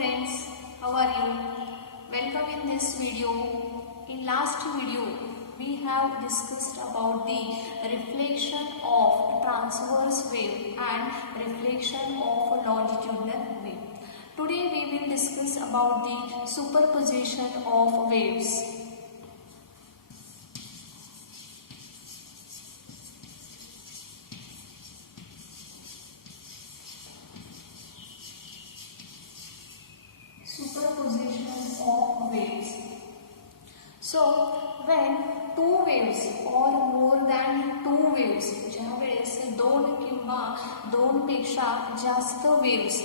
friends, how are you? Welcome in this video. In last video, we have discussed about the reflection of transverse wave and reflection of longitudinal wave. Today we will discuss about the superposition of waves. Superposition of waves. So when two waves or more than two waves, ज्या वेळेस दोन किंवा दोन पेक्षा जास्त waves,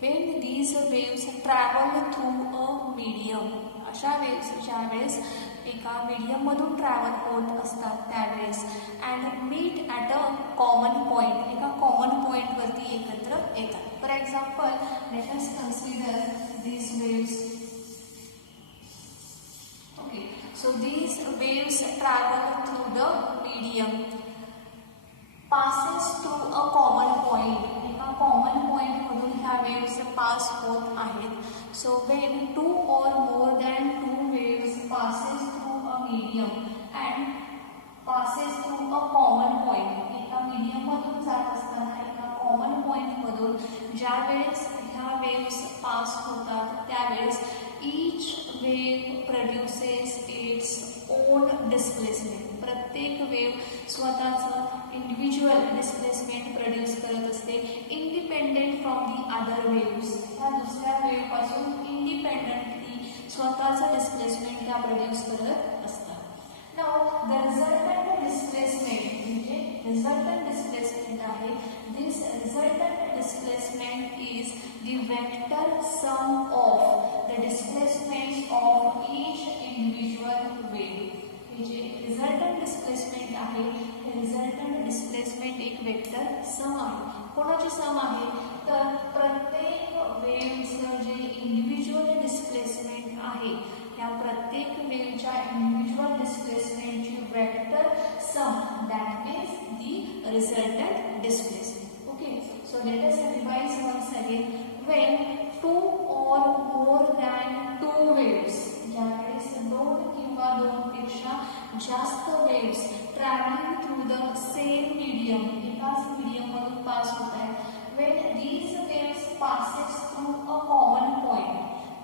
when these waves travel through a medium, अशा वेळेस ज्या वेळेस एका मीडियम मधून ट्रॅव्हल होत असतात त्यावेळेस and meet at a common point, एका कॉमन पॉइंट वरती एकत्र येतात. For example, let us consider these waves. Okay, so these waves travel through the medium, passes through a common point. एका common point मधून ह्या waves pass होत आहेत. So when two or more than two waves passes through a medium and passes through a common point, एका medium मधून जात असताना एका common point मधून ज्या वेळेस ह्या waves pass होतात त्यावेळेस each wave produces its own displacement. प्रत्येक वेव स्वतःचं इंडिव्हिज्युअल डिस्प्लेसमेंट प्रोड्यूस करत असते independent from the other waves. ह्या दुसऱ्या वेव पासून इंडिपेंडेंटली स्वतःचं डिस्प्लेसमेंट त्या प्रोड्यूस करत असतात. नाउ द रिझल्टंट डिस्प्लेसमेंट म्हणजे रिझल्टंट डिस्प्लेसमेंट आहे. This resultant displacement is the vector sum of the displacements of each individual wave. हे जे रिझल्टंट डिस्प्लेसमेंट आहे हे रिझल्टंट डिस्प्लेसमेंट एक वेक्टर सम आहे. कोणाची सम आहे तर प्रत्येक वेव्हचं जे इंडिव्हिज्युअल डिस्प्लेसमेंट आहे या प्रत्येक वेव्हच्या इंडिव्हिज्युअल डिस्प्लेसमेंटची vector sum, that means the resultant displacement. Okay, so let us revise once again. When two or more than two waves, ज्यावेळेस दोन किंवा दोन पेक्षा जास्त waves traveling through the same medium, एकाच medium मधून पास होत आहेत. When these waves passes through a common point,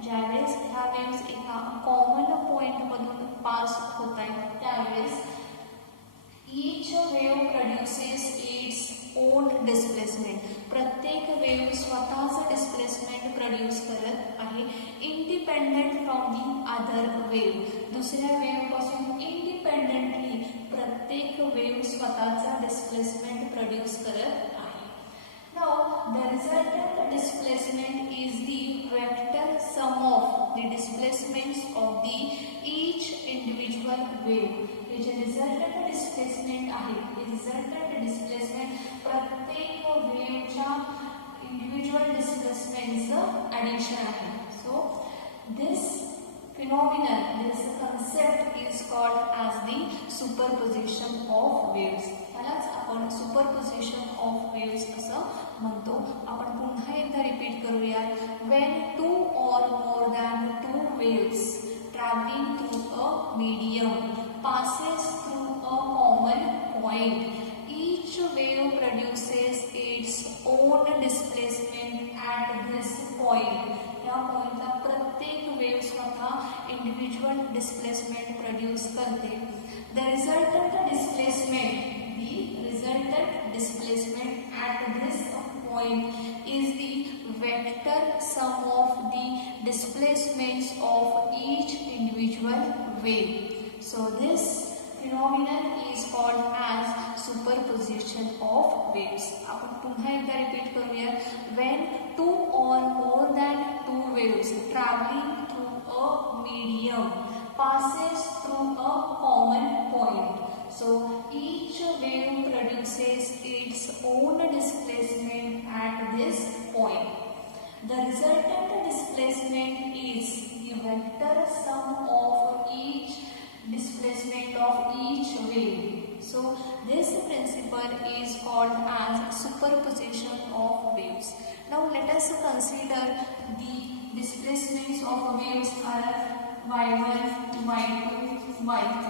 ज्यावेळेस ह्या waves एका common point मधून पास होत आहेत त्यावेळेस each wave produces its own displacement. प्रत्येक वेव स्वतःचं डिस्प्लेसमेंट प्रोड्यूस करत आहे independent from the other wave. दुसऱ्या वेव पासून इंडिपेंडेंटली प्रत्येक वेव स्वतःचा डिस्प्लेसमेंट प्रोड्यूस करत आहे. Now the resultant displacement is the vector sum of the displacements of the each individual wave. हे जे रिझल्टंट डिस्प्लेसमेंट आहे हे रिझल्टंट डिस्प्लेसमेंट प्रत्येक वेव्हच्या इंडिव्हिज्युअल डिस्प्लेसमेंटचं ॲडिशन आहे. So this phenomenon, this concept is called as the superposition of waves. यालाच आपण superposition of waves असं म्हणतो. आपण पुन्हा एकदा रिपीट करूया. When two or more than two waves traveling through a medium passes through a common point, each wave produces its own displacement at this point. या पॉइंटला प्रत्येक वेव स्वतः इंडिव्हिज्युअल डिस्प्लेसमेंट प्रोड्यूस करते. The resultant displacement at this point is the vector sum of the displacements of each individual wave. So this phenomenon is called as superposition of waves. आपण पुन्हा एकदा repeat करूया. When two or more than two waves traveling through a medium passes through a common point, so each wave produces its own displacement at this point. The resultant displacement is the vector sum of each displacement of each wave. So this principle is called as superposition of waves. Now let us consider the waves are y1, y2, y3.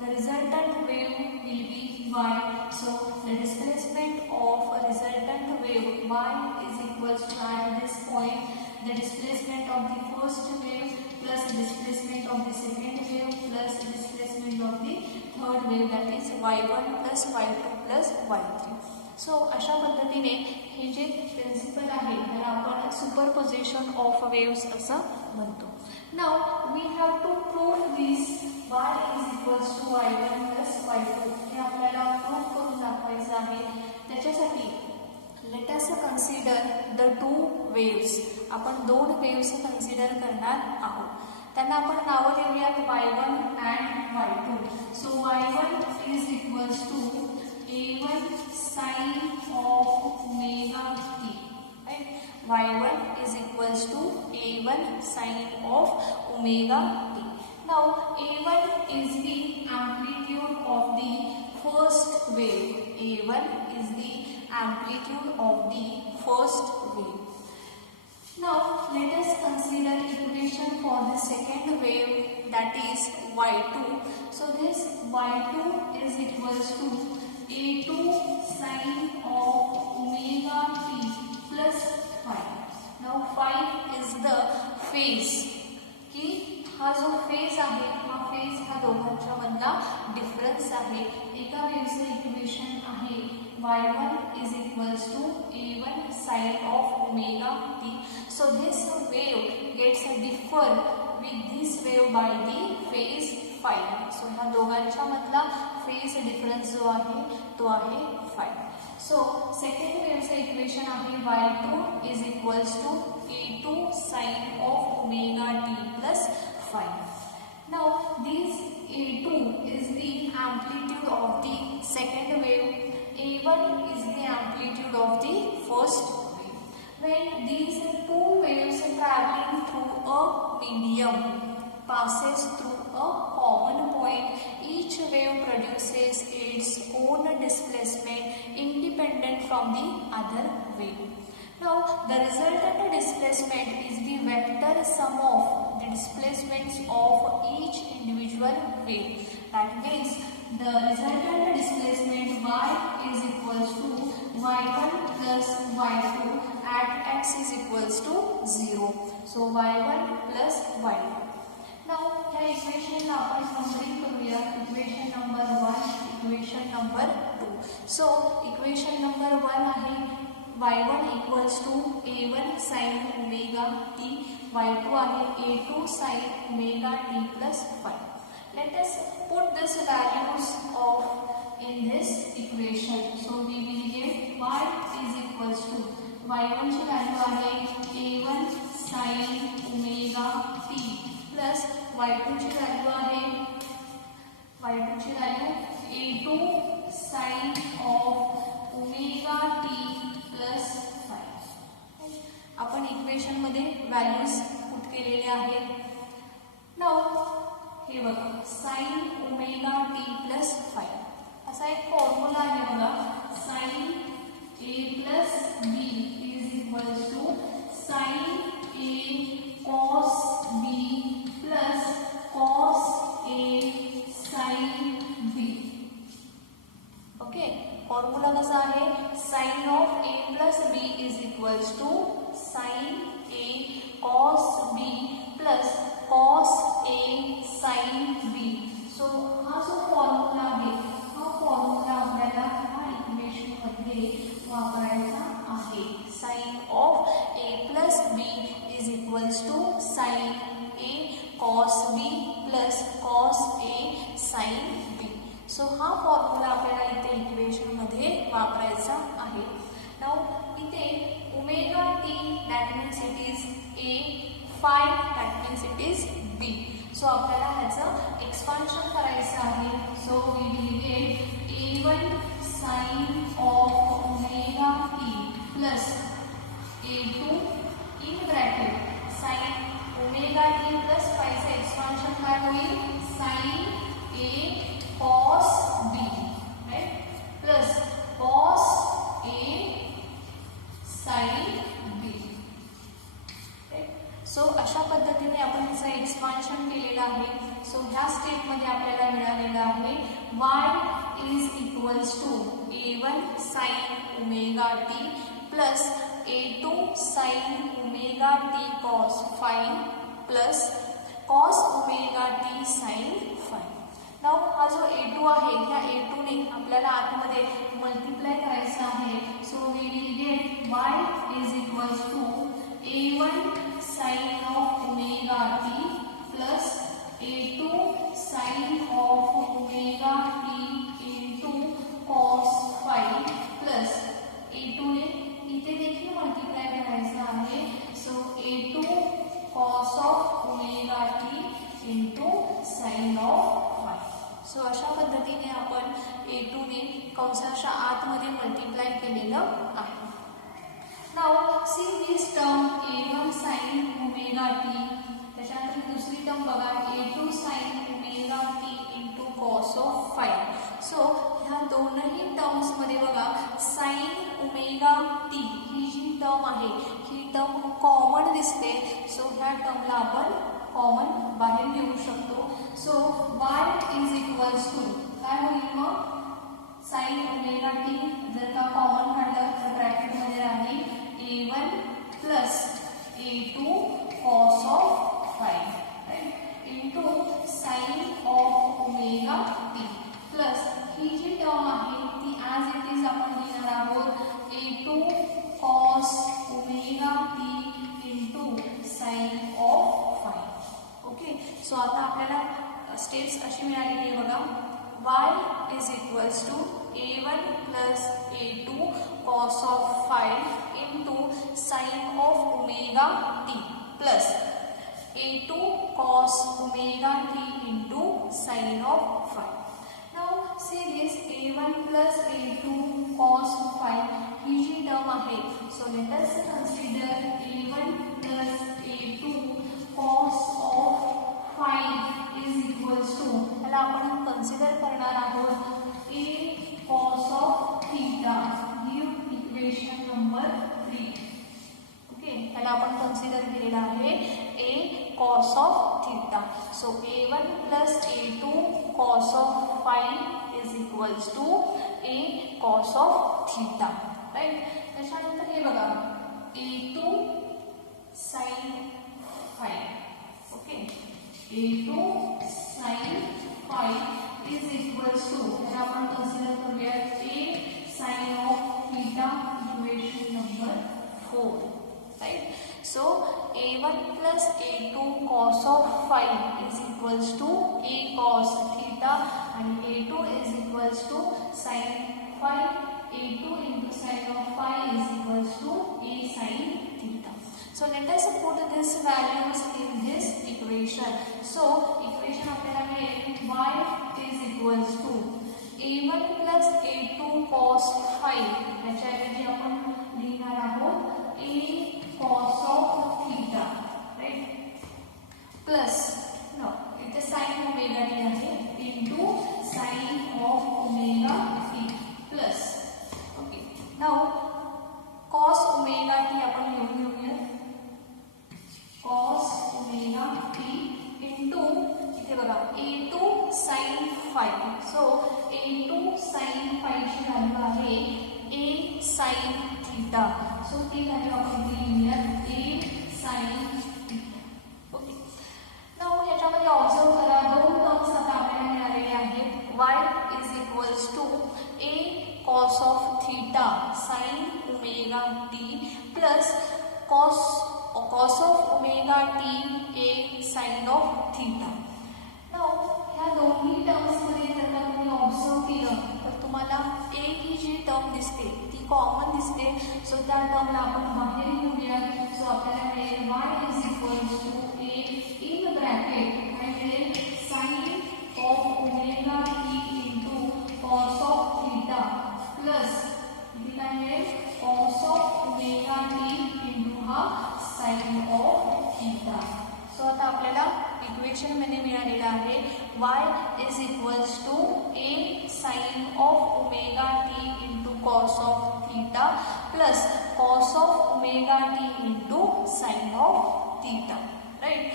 The resultant wave will be y. So the displacement of a resultant wave y is equals to, at this point, the displacement of the first wave plus the displacement of the second wave plus the displacement of the third wave, that is y1 plus y2 plus y3. So अशा पद्धतीने हे जे principal आहे त्याला आपण superposition of waves असं म्हणतो. Now we have to prove this y is equals to y1 plus y2. हे आपल्याला प्रूव्ह करून दाखवायचं आहे. त्याच्यासाठी let us consider the two waves. आपण दोन वेव्स कन्सिडर करणार आहोत. त्यांना आपण नावं देऊयात y1 and y2. So y1 is equals to a1 sin of omega t. Right? y1 is equals to a1 sin of omega t. Now a1 is the amplitude of the first wave. a1 is the amplitude of the first wave. Now let us consider equation for the second wave, that is y2. So this y2 is equals to a2 sin of omega t plus phi. Now phi is the phase. की हा जो phase आहे हा phase ह्या दोघांच्या मधला difference आहे. एका वेव्हचं इक्वेशन आहे y1 is equals to a1 sin of omega t. So this wave gets differ with this wave by the phase phi. So ह्या दोघांच्या मधला फेज डिफरन्स जो आहे तो आहे phi. So सेकंड वेव्हचं इक्वेशन आहे y2 is equals to a2 sin of omega t plus phi. Now this a2 is the amplitude of the second wave. a1 is the amplitude of the first wave. When these two waves are traveling through a medium passes through a common point, each wave produces its own displacement independent from the other wave. Now the resultant displacement is the vector sum of the displacements of each individual wave. That means the resultant displacement y is equals to y1 plus y2 at x is equals to 0. So y1 plus y2. Now ह्या इक्वेशनला आपण complete करूया. Equation number 1, equation number 2. So equation number 1 आहे y1 equals to a1 sin omega t, y2 आहे a2 sin omega t plus phi. Let us put this values of in this equation. So we will get y is equals to y1 ची value आहे a1 sin omega t plus y2 ची value आहे a2 sin of omega t plus phi. आपण equation मध्ये values put केलेले आहेत. Now हे बघा sin omega t plus phi असा एक फॉर्म्युला आहे बघा. sin a plus b is equals to sin a cos b plus cos a sin b. Okay, formula कसा आहे sin of a plus b is equals to sin a cos b plus cos a sin b. सो हा जो formula आहे हा formula आपल्याला ह्या equation मध्ये वापरायचा आहे. sin of a plus b is equals to sin a cos b plus cos a sin b. सो हा फॉर्म्युला आपल्याला इथे इक्वेशन मध्ये वापरायचा आहे. नाउ इथे omega t that means it is a, phi that means it is b. So आपल्याला ह्याचं एक्सपान्शन करायचं आहे. So we will get a1 sin of omega t plus a2 in bracket sin omega t plus phi चे expansion काय होईल sin a cos b, right, plus cos a sin b, right. So अशा पद्धतीने आपण याचं expansion केलेलं आहे. So ह्या स्टेपमध्ये आपल्याला मिळालेलं आहे y is equals to a1 sine omega T plus a2 sine omega T cos phi plus cos omega T sine phi. Now हा जो a2 आहे ह्या a2 ने आपल्याला आतमध्ये मल्टिप्लाय करायचं आहे. So we will get y is equals to a1 sine of omega T plus a2 sine of omega T into cos phi plus a2 ने इथे देखील मल्टिप्लाय करायचं आहे. So a2 cos of omega T into sine of phi. So अशा पद्धतीने आपण a2 ने कंसाच्या आतमध्ये मल्टिप्लाय केलेलं आहे. Now see this term a1 sine omega t, त्याच्यानंतर दुसरी टर्म बघा a2 sine omega T into cos of phi. So ह्या दोनही टर्म्स मध्ये बघा साइन ओमेगा टी ही जी टर्म आहे ही टर्म कॉमन दिसते. सो ह्या टर्मला आपण कॉमन बाहेर घेऊ शकतो. So y is equals to काय होईल मग साइन ओमेगा टी जर का कॉमन काढलं तर ब्रॅकेटमध्ये राहील a1 plus a2 cos of phi right into sine of omega T plus ही जी टर्म आहे ती ॲज इट इज आपण लिहिणार आहोत a2 cos omega T into sine of phi. Okay. So आता आपल्याला स्टेप्स अशी मिळालेली आहे बघा y is equals to a1 plus a2 cos of phi into sine of omega T plus a2 cos omega T into sine of phi. Now see this a1 plus a2 cos phi ही जी term आहे. So let us consider a1 plus a2 cos of phi is equals to याला आपण consider करणार आहोत a cos of theta. Give equation number 3. Okay. याला आपण consider केलेला आहे a cos of theta. So a1 plus a2 cos of phi is equals to a cos of theta right. त्याच्यानंतर हे बघा a2 sine phi. Okay. a2 sine five is equals to याला आपण consider करूया a sine of theta equation number 4 right. So a1 plus a2 cos of phi is equals to a cos theta आणि a2 is equals to sine phi. a2 into sin of phi is equals to a sin theta. So let us put these values in this equation. So equation आपल्याला मिळेल y is equals to a1 plus a2 cos phi. याच्याऐवजी आपण लिहिणार आहोत a cos of theta, right? Plus no, इथे sin omega t आहे into sin of omega t plus. Okay. Now cos omega t आपण लिहून घेऊया cos omega t into इथे बघा a2 sin phi. So a2 sin phi ची value आहे a sin theta. So ती व्हॅल्यू आपण लिहूया a sin theta. Okay. Now ह्याच्यामध्ये ऑब्झर्व करा दोन टर्म्स आता आपल्याला मिळालेले आहेत. y is equals to a cos of theta sin omega t plus cos of omega t a sin of theta. Now ह्या दोन्ही टर्म्स मध्ये जर का तुम्ही ऑब्झर्व केलं तर तुम्हाला a ही जी टर्म दिसते ती कॉमन दिसते. सो त्या टर्मला आपण बाहेर घेऊया. सो आपल्याला मिळेल y is equals to a in bracket काय मिळेल sin of omega t into cos of theta plus इथे काय मिळेल cos of omega t into हा sin of theta. सो आता आपल्याला इक्वेशन मध्ये मिळालेला आहे y is equals to a sin of omega t into cos of theta plus cos of omega t into sin of theta, right.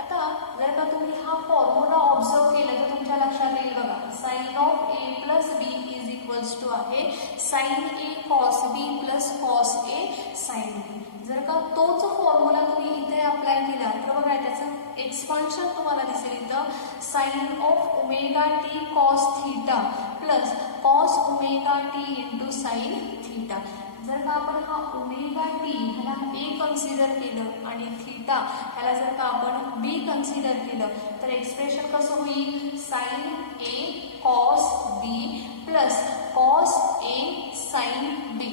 आता जर का तुम्ही हा फॉर्म्युला ऑब्झर्व केला तर तुमच्या लक्षात येईल बघा, sine of A plus B is equals to आहे sine A cos B plus cos A sine B. जर का तोच फॉर्म्युला तुम्ही इथे अप्लाय केला तर बघा त्याचं एक्सपान्शन तुम्हाला दिसेल इथं, sine of omega T cos theta plus cos omega T into sine theta. जर का आपण हा ओमेगा टी ह्याला ए कन्सिडर केलं आणि थीटा ह्याला जर का आपण बी कन्सिडर केलं तर एक्सप्रेशन कसं होईल, sign A cos B plus cos A sine B.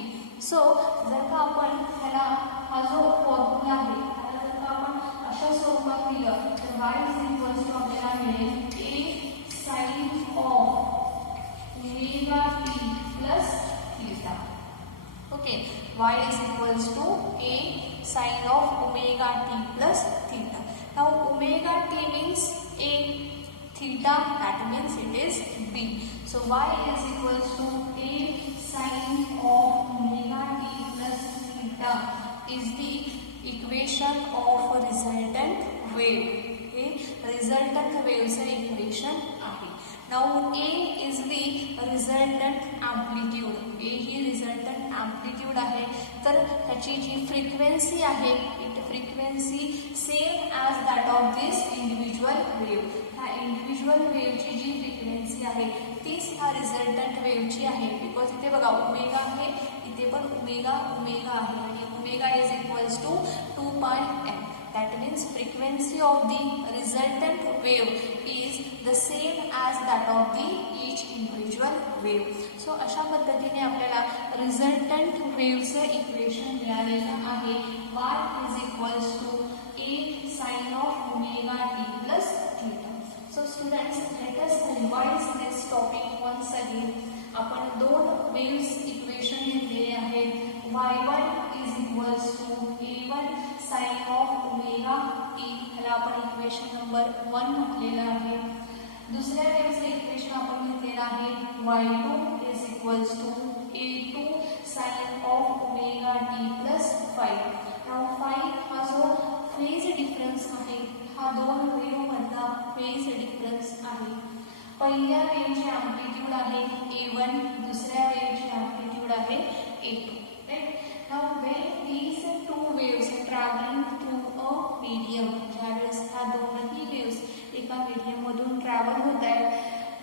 So जर का आपण ह्याला हा जो फॉर्म्युला आहे ह्याला जर का आपण अशा स्वरूपात लिहिलं तर y इज इक्वल्स टू आपल्याला मिळेल A sine of omega T plus theta. Okay, y is equals to a sin of omega t plus theta. Now omega t means a, theta that means it is b. So y is equals to a sin of omega t plus theta is the equation of resultant wave. Okay, resultant wave चे equation आहे. Now a is the resultant amplitude. a he resultant amplitude आहे, तर त्याची जी frequency आहे it frequency same as that of this individual wave. ह्या individual वेव्हची जी frequency आहे तीच ह्या रिझल्टंट वेव्हची आहे. बिकॉज इथे बघा ओमेगा आहे, इथे पण ओमेगा ओमेगा आहे आणि omega is equals to 2πm. That means frequency of the resultant wave is the same as that of the each individual wave. So अशा पद्धतीने आपल्याला resultant wave चे इक्वेशन मिळालेलं आहे. y is equals to a sin of omega t plus theta. So students, let us revise this topic once again. आपण दोन waves equation घेतलेले आहेत. y1 is equals to a1 sin of omega t, ह्याला आपण equation number 1 म्हटलेलं आहे. दुसऱ्या वेव्हचं equation आपण घेतलेलं आहे y2 is equals to a2 sin of omega t plus 5. Now 5 हा जो फेज डिफरन्स आहे हा दोन वेव्ह मधला फेज डिफरन्स आहे. पहिल्या वेव्हचे अँप्लिट्यूड आहे a1, दुसऱ्या वेव्हचे अँप्लिट्यूड आहे a2. Now when these two waves traveling through a medium, ज्यावेळेस ह्या दोनही वेव्स एका मीडियम मधून ट्रॅव्हल होत आहेत,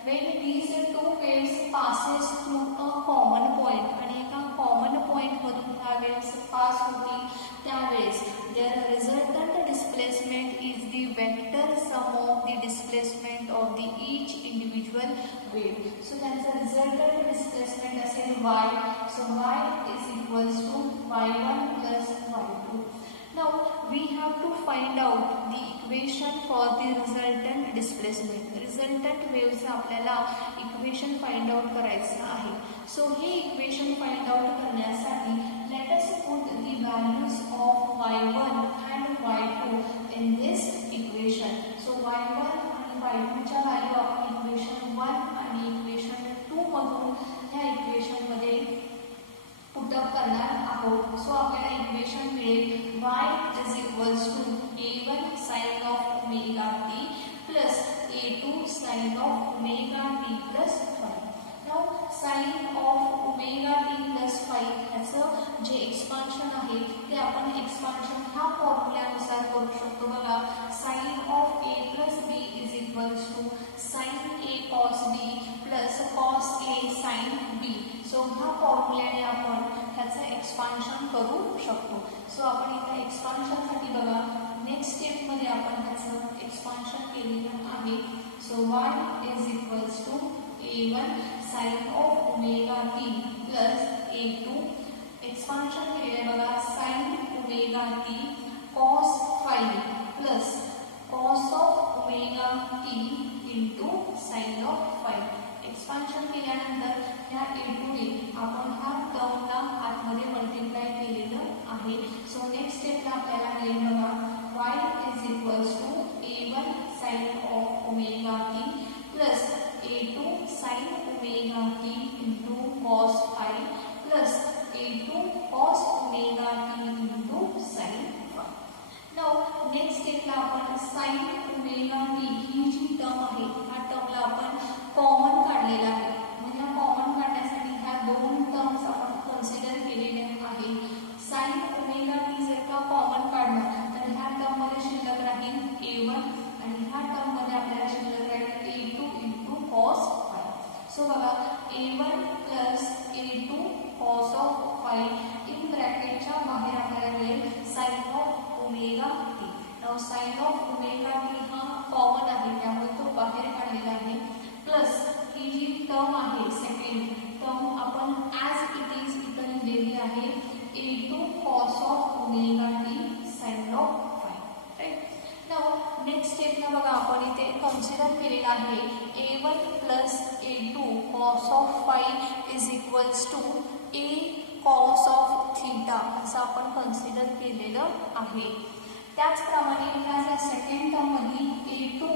when these two waves passes through a common point आणि एका कॉमन पॉइंट मधून ह्या वेव्स पास होतील त्यावेळेस their resultant displacement is the vector sum of the displacement of the each individual wave. So त्यांचा resultant displacement असेल y. So y is equals to y1 plus y2. Now we have to find out the equation for the resultant displacement. Resultant waveचं आपल्याला equation find out करायचं आहे. So हे equation find out करण्यासाठी let us put the values of y1 and y2 in this equation. So y1 आणि y2 च्या value आपण equation 1 आणि equation 2 मधून ह्या इक्वेशन मध्ये पुटअप करणार आहोत. सो आपल्याला इक्वेशन मिळेल y is equals to a1 sin of omega t plus a2 sin of omega t plus 5. Now sin of omega t plus 5 ह्याचं जे एक्सपान्शन आहे ते आपण एक्सपान्शन ह्या फॉर्म्युल्यानुसार करू शकतो. बघा sin of a plus b is equals to sin a cos b plus cos a sin b. So ह्या फॉर्म्युल्याने आपण ह्याचं एक्सपान्शन करू शकतो. सो आपण इथे एक्सपान्शनसाठी बघा नेक्स्ट स्टेपमध्ये आपण ह्याचं एक्सपान्शन केलेलं आहे. So y is equals to a1 sin of omega t plus a2 expansion केले बघा sin omega t cos 5 plus cos of omega t into sin of 5. Expansion केल्यानंतर ह्या a2 ने आपण ह्या टर्मला आतमध्ये मल्टिप्लाय केलेलं आहे. सो नेक्स्ट स्टेपला आपल्याला मिळेल बघा y is equals to a1 sin of omega t plus a2 sin omega t into cos 5 plus a2 cos omega t into sin 5. Now A1 plus A2 cos of phi in ब्रॅकेटच्या बाहेर आपल्याला मिळेल sine of omega T. Now sine of omega T हा common आहे त्यामुळे तो बाहेर काढलेला आहे, प्लस ही जी टर्म आहे सेकंड टर्म आपण ॲज इट इज इथं लिहिलेली आहे A2 cos of omega T sine of phi. Right. Now next स्टेपला बघा आपण इथे कन्सिडर केलेला आहे A1 plus A2 cos of phi is equals to A cos of theta असं आपण कन्सिडर केलेलं आहे. त्याचप्रमाणे ह्या सेकंड टर्म मधली A2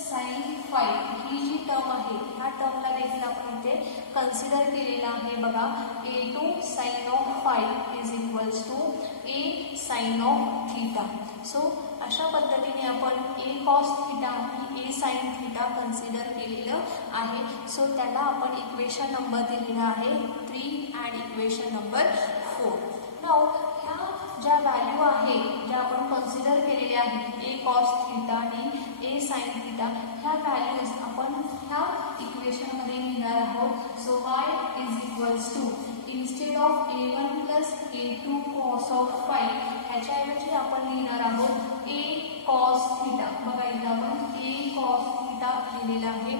साइन फाय ही जी टर्म आहे ह्या टर्मला देखील आपण इथे कन्सिडर केलेला आहे. बघा A2 sine of phi is equals to A sine of theta. So अशा पद्धतीने आपण A कॉस थीटा आणि A साइन थीटा कन्सिडर केलेलं आहे. सो त्याला आपण इक्वेशन नंबर दिलेला आहे 3 अँड इक्वेशन नंबर 4. नाव ह्या ज्या व्हॅल्यू आहे ज्या आपण कन्सिडर केलेल्या आहेत A कॉस थीटा आणि A साइन थीटा ह्या व्हॅल्यूज आपण ह्या इक्वेशनमध्ये लिहिणार आहोत. So y is equals to instead of A1 plus A2 cos of phi ह्याच्याऐवजी आपण लिहिणार आहोत A कॉस थीटा. बघा इथं आपण A कॉस थीटा लिहिलेला आहे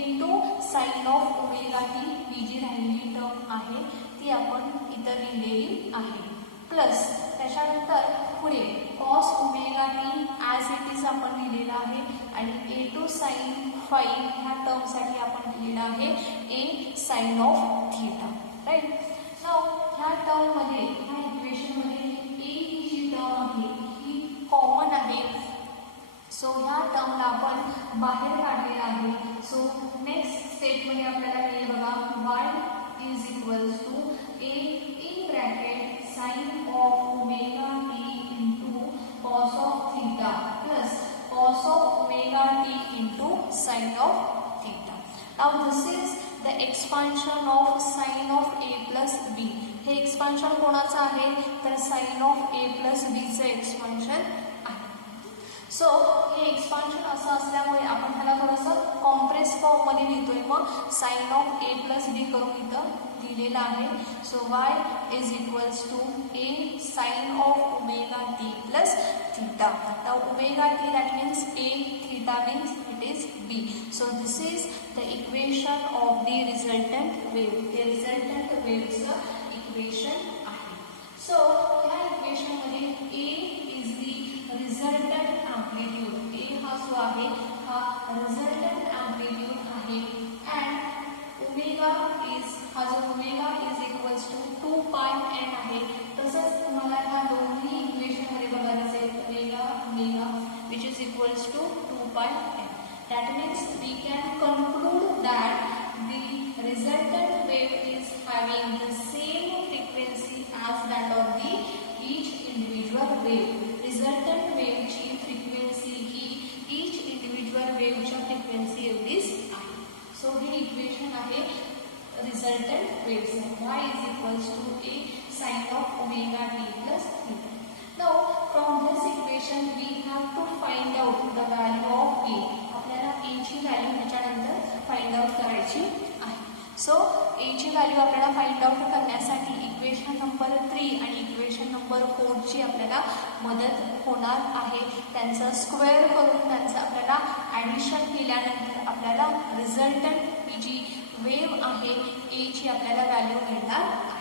into sine of omega t ही जी राहिलेली टर्म आहे ती आपण इथं लिहिलेली आहे, प्लस त्याच्यानंतर पुढे cos omega T as it is आपण लिहिलेला आहे आणि A2 साइन फाय ह्या टर्मसाठी आपण लिहिलेला आहे A sine of theta. Right. नाव ह्या टर्ममध्ये ह्या इक्वेशनमध्ये A ही जी टर्म आहे ही कॉमन आहे. सो ह्या टर्मला आपण बाहेर काढलेला आहे. सो नेक्स्ट स्टेपमध्ये आपल्याला मिळेल बघा y is equals to A in bracket sine of omega T into cos of theta plus cos of omega T into sine of theta. Now this is the expansion of sine of A plus B. हे expansion कोणाचं आहे तर sine of A plus Bचं expansion आहे. So हे expansion असं असल्यामुळे आपण ह्याला थोडंसं कॉम्प्रेस फॉर्ममध्ये लिहितोय. मग sine of A plus B करून इथं दिलेला आहे. So y is equals to A sine of omega T plus theta. Now omega t that means A, theta means it is B. So this is the equation of the resultant wave. हे resultant वेव्हचं equation आहे. So ह्या इक्वेशनमध्ये A is the resultant amplitude. A हा जो आहे हा resultant amplitude आहे अँड ओमेगा इज हा जो omega is equals to 2 pi n आहे. तसंच तुम्हाला ह्या दोन्ही इक्वेशनमध्ये बघायला असेल omega which is equals to 2 pi n. That means we can conclude that the resultant wave is having the same frequency as that of the each individual wave. Resultant wave ची frequency ही each individual wave च्या frequency एवढीच आहे. So हे equation आहे resultant waves. Y is equals to A sin of omega t plus theta. Now from this equation we have to find out the value of A. आपल्याला A ची value ह्याच्यानंतर find out करायची आहे. So A ची value आपल्याला find out करण्यासाठी equation number 3 आणि equation number 4 ची आपल्याला मदत होणार आहे. त्यांचं स्क्वेअर करून त्यांचं आपल्याला ॲडिशन केल्यानंतर आपल्याला रिझल्टंट ही जी वेव्ह आहे A ची आपल्याला व्हॅल्यू मिळणार आहे.